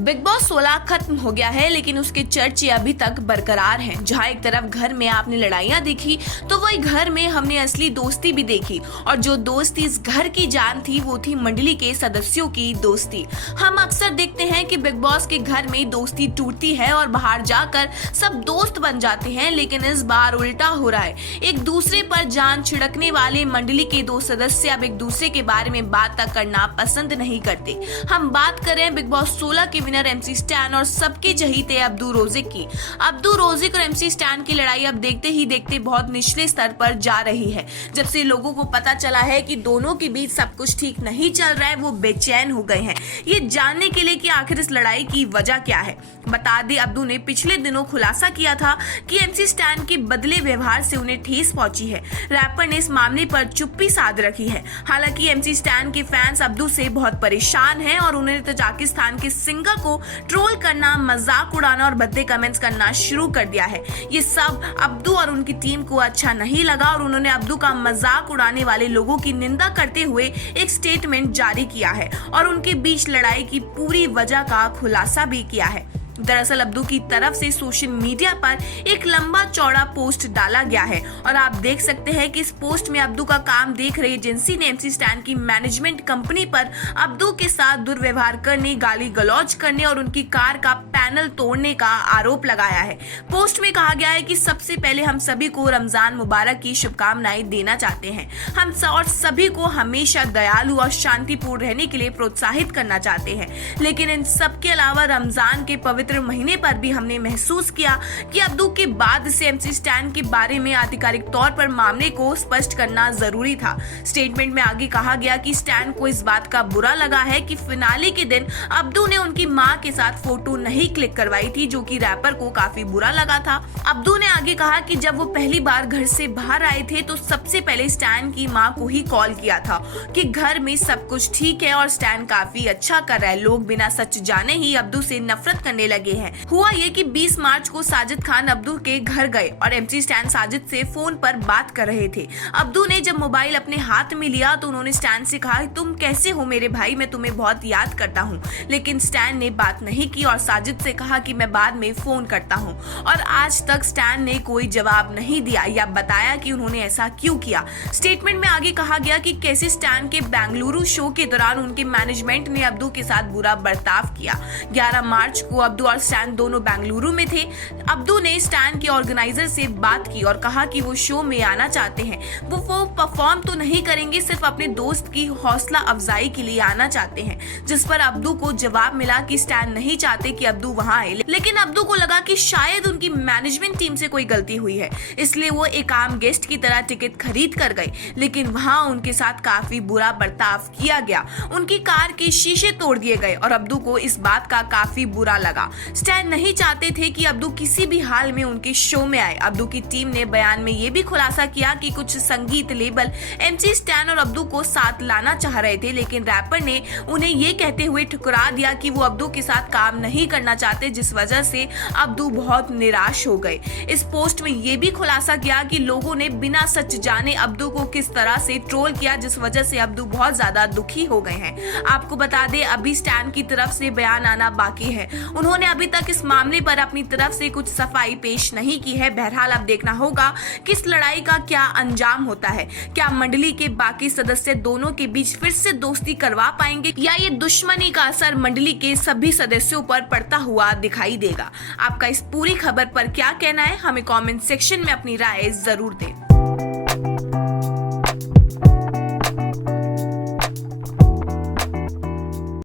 Big boss 16 खत्म हो गया है, लेकिन उसके चर्चे अभी तक बरकरार हैं। जहां एक तरफ घर में आपने लड़ाइयां देखी, तो वही घर में हमने असली दोस्ती भी देखी। और जो दोस्ती इस घर की जान थी, वो थी मंडली के सदस्यों की दोस्ती। हम अक्सर देखते हैं कि बिग बॉस के घर में दोस्ती टूटती है और बाहर जाकर सब दोस्त बन जाते हैं, लेकिन इस बार उल्टा हो रहा है। एक दूसरे पर जान छिड़कने वाले मंडली के दो सदस्य अब एक दूसरे के बारे में बात तक करना पसंद नहीं करते। हम बात कर रहे हैं बिग बॉस 16 के विनर एमसी स्टैन और सबके चहीते अब्दू रोज़िक की। अब्दू रोज़िक और एमसी स्टैन की लड़ाई अब देखते ही देखते बहुत निचले स्तर पर जा रही है। जब से लोगों को पता चला है कि दोनों के बीच सब कुछ ठीक नहीं चल रहा है, वो बेचैन हो गए हैं ये जानने के लिए कि आखिर इस लड़ाई की वजह क्या है। बता दें, अब्दू ने पिछले दिनों खुलासा किया था कि एमसी स्टैन के बदले व्यवहार से उन्हें ठेस पहुंची है। रैपर ने इस मामले पर चुप्पी साध रखी है। हालांकि एमसी स्टैन के फैंस अब्दू से बहुत परेशान हैं और उन्होंने तजाकिस्तान के सिंगर को ट्रोल करना, मजाक उड़ाना और भद्दे कमेंट्स करना शुरू कर दिया है। ये सब अब्दू और उनकी टीम को अच्छा नहीं लगा और उन्होंने अब्दू का मजाक उड़ाने वाले लोगों की निंदा करते हुए एक स्टेटमेंट जारी किया है और उनके बीच लड़ाई की पूरी वजह का खुलासा भी किया है। दरअसल अब्दू की तरफ से सोशल मीडिया पर एक लंबा चौड़ा पोस्ट डाला गया है और आप देख सकते हैं कि इस पोस्ट में अब्दू का काम देख रही एजेंसी ने एमसी स्टैन की मैनेजमेंट कंपनी पर अब्दू के साथ दुर्व्यवहार करने, गाली गलौज करने और उनकी कार का पैनल तोड़ने का आरोप लगाया है। पोस्ट में कहा गया है कि सबसे पहले हम सभी को रमजान मुबारक की शुभकामनाएं देना चाहते हैं। हम और सभी को हमेशा दयालु और शांतिपूर्ण रहने के लिए प्रोत्साहित करना चाहते हैं, लेकिन इन सब के अलावा रमजान के पवित्र महीने पर भी हमने महसूस किया कि अब्दू के बाद से एमसी स्टैन के बारे में आधिकारिक तौर पर मामले को स्पष्ट करना जरूरी था। स्टेटमेंट में आगे कहा गया कि स्टैन को इस बात का बुरा लगा है कि फिनाले के दिन अब्दू ने उनकी मां के साथ फोटो नहीं क्लिक करवाई थी, जो कि रैपर को काफी बुरा लगा था। अब्दू ने आगे कहा कि जब वो पहली बार घर से बाहर आए थे तो सबसे पहले स्टैन की मां को ही कॉल किया था कि घर में सब कुछ ठीक है और स्टैन काफी अच्छा कर रहा है। लोग बिना सच जाने ही अब्दू से नफरत करने लगे हैं। हुआ ये कि 20 मार्च को साजिद खान अब्दू के घर गए और एमसी स्टैन साजिद से फोन पर बात कर रहे थे। अब्दू ने जब मोबाइल अपने हाथ में लिया तो उन्होंने स्टैन से कहा, तुम कैसे हो मेरे भाई, मैं तुम्हें बहुत याद करता हूँ। लेकिन स्टैन ने बात नहीं की और साजिद से कहा कि मैं बाद में फोन करता हूँ। और आज तक स्टैन ने कोई जवाब नहीं दिया या बताया कि उन्होंने ऐसा क्यों किया। स्टेटमेंट में आगे कहा गया कि कैसे स्टैन के बेंगलुरु शो के दौरान उनके मैनेजमेंट ने अब्दू के साथ बुरा बर्ताव किया। 11 मार्च को अब्दू और स्टैन दोनों बेंगलुरु में थे। अब्दू ने स्टैन के ऑर्गेनाइजर से बात की और कहा कि वो शो में आना चाहते हैं। वो परफॉर्म तो नहीं करेंगे, सिर्फ अपने दोस्त की हौसला अफजाई के लिए आना चाहते हैं। जिस पर अब्दू को जवाब मिला कि स्टैन नहीं चाहते कि अब्दू वहां आए, लेकिन अब्दू को लगा कि शायद उनकी मैनेजमेंट टीम से कोई गलती हुई है, इसलिए वो एक आम गेस्ट की तरह टिकट खरीद कर गए। लेकिन वहां उनके साथ काफी बुरा बर्ताव किया गया। उनकी कार के शीशे तोड़ दिए गए और अब्दू को इस बात का काफी बुरा लगा। स्टैन नहीं चाहते थे कि अब्दू किसी भी हाल में उनके शो में आए। अब्दू की टीम ने बयान में ये भी खुलासा किया कि कुछ संगीत लेबल एमसी स्टैन और अब्दू को साथ लाना चाह रहे थे, लेकिन रैपर ने उन्हें ये कहते हुए ठुकरा दिया कि वो अब्दू के साथ काम नहीं करना चाहते, जिस वजह से अब्दू बहुत निराश हो गए। इस पोस्ट में ये भी खुलासा किया कि लोगों ने बिना सच जाने अब्दू को किस तरह से ट्रोल किया, जिस वजह से अब्दू बहुत ज्यादा दुखी हो गए हैं। आपको बता दें, अभी स्टैन की तरफ से बयान आना बाकी है। उन्होंने अभी तक इस मामले पर अपनी तरफ से कुछ सफाई पेश नहीं की है। बहरहाल अब देखना होगा कि इस लड़ाई का क्या अंजाम होता है। क्या मंडली के बाकी सदस्य दोनों के बीच फिर से दोस्ती करवा पाएंगे या ये दुश्मनी का असर मंडली के सभी सदस्यों पर पड़ता हुआ दिखाई देगा। आपका इस पूरी खबर पर क्या कहना है, हमें कमेंट सेक्शन में अपनी राय जरूर दें।